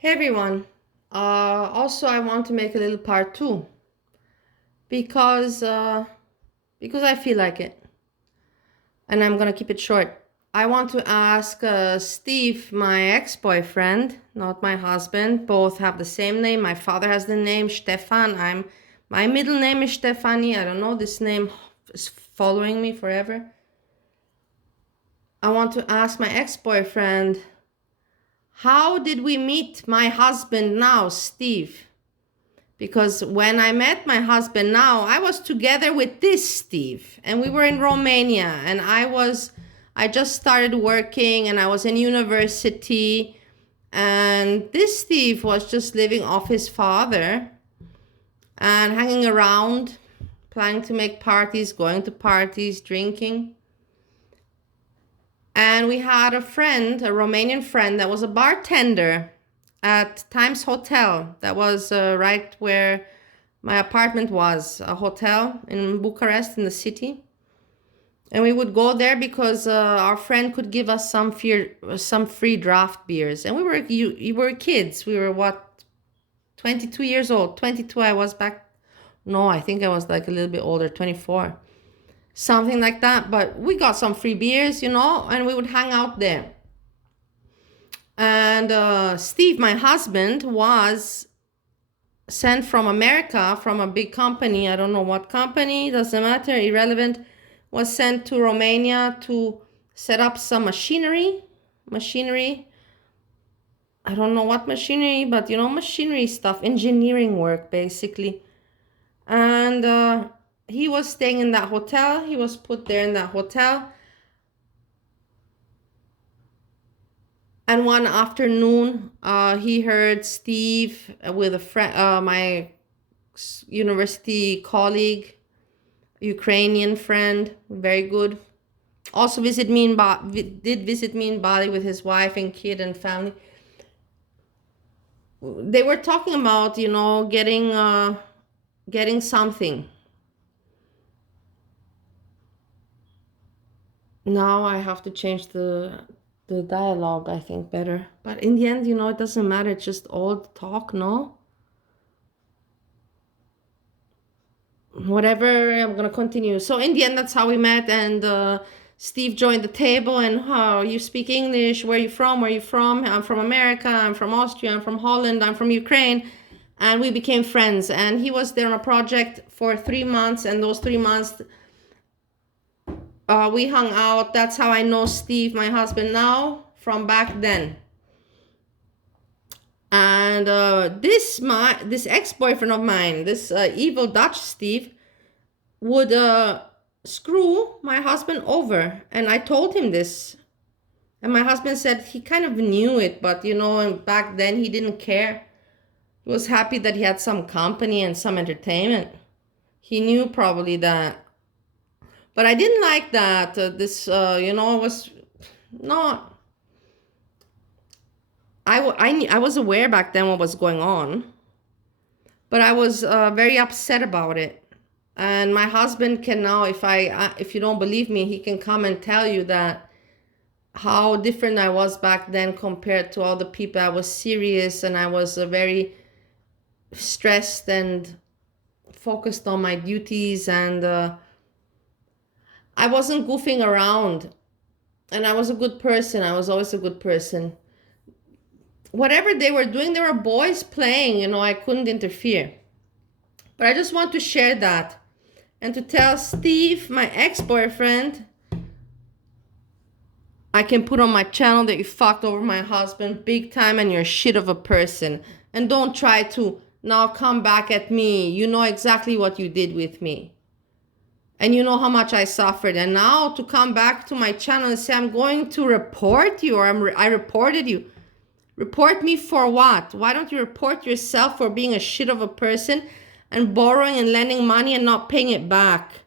Hey everyone. Also, I want to make a little part two because uh, because I feel like it, and I'm gonna keep it short. I want to ask Steve, my ex-boyfriend, not my husband. Both have the same name. My father has the name Stefan. My middle name is Stefanie. I don't know. This name is following me forever. I want to ask my ex-boyfriend, how did we meet my husband now, Steve? Because when I met my husband now, I was together with this Steve, and we were in Romania, and I just started working, and I was in university, and this Steve was just living off his father and hanging around, planning to make parties, going to parties, drinking. And we had a friend, a Romanian friend that was a bartender at Times Hotel. That was right where my apartment was, a hotel in Bucharest in the city. And we would go there because our friend could give us some free draft beers. And we were kids. We were what, 22 years old. 22 I was back. No, I think I was like a little bit older, 24. Something like that. But we got some free beers, and we would hang out there. And Steve, my husband, was sent from America, from a big company. I don't know what company, doesn't matter, irrelevant. Was sent to Romania to set up some machinery. I don't know what machinery, but machinery stuff, engineering work, basically. And he was staying in that hotel. He was put there in that hotel. And one afternoon, he heard Steve with a friend, my university colleague, Ukrainian friend, very good. Also did visit me in Bali with his wife and kid and family. They were talking about, getting something. Now I have to change the dialogue, I think, better. But in the end, it doesn't matter. It's just old talk, no? Whatever, I'm gonna continue. So in the end, that's how we met, and Steve joined the table. And how you speak English? Where are you from? Where are you from? I'm from America. I'm from Austria. I'm from Holland. I'm from Ukraine. And we became friends. And he was there on a project for 3 months, and those 3 months we hung out. That's how I know Steve, my husband now, from back then. And this ex-boyfriend of mine, this evil Dutch Steve, would screw my husband over. And I told him this. And my husband said he kind of knew it, but back then he didn't care. He was happy that he had some company and some entertainment. He knew probably that. But I didn't like that. Was not. I was aware back then what was going on, but I was very upset about it. And my husband can now, if you don't believe me, he can come and tell you that how different I was back then compared to all the people. I was serious, and I was very stressed and focused on my duties, and I wasn't goofing around. And I was a good person. I was always a good person. Whatever they were doing, there were boys playing, I couldn't interfere. But I just want to share that and to tell Steve, my ex-boyfriend, I can put on my channel that you fucked over my husband big time and you're shit of a person. And don't try to now come back at me. You know exactly what you did with me. And you know how much I suffered. And now to come back to my channel and say, I'm going to report you, or I reported you. Report me for what? Why don't you report yourself for being a shit of a person and borrowing and lending money and not paying it back?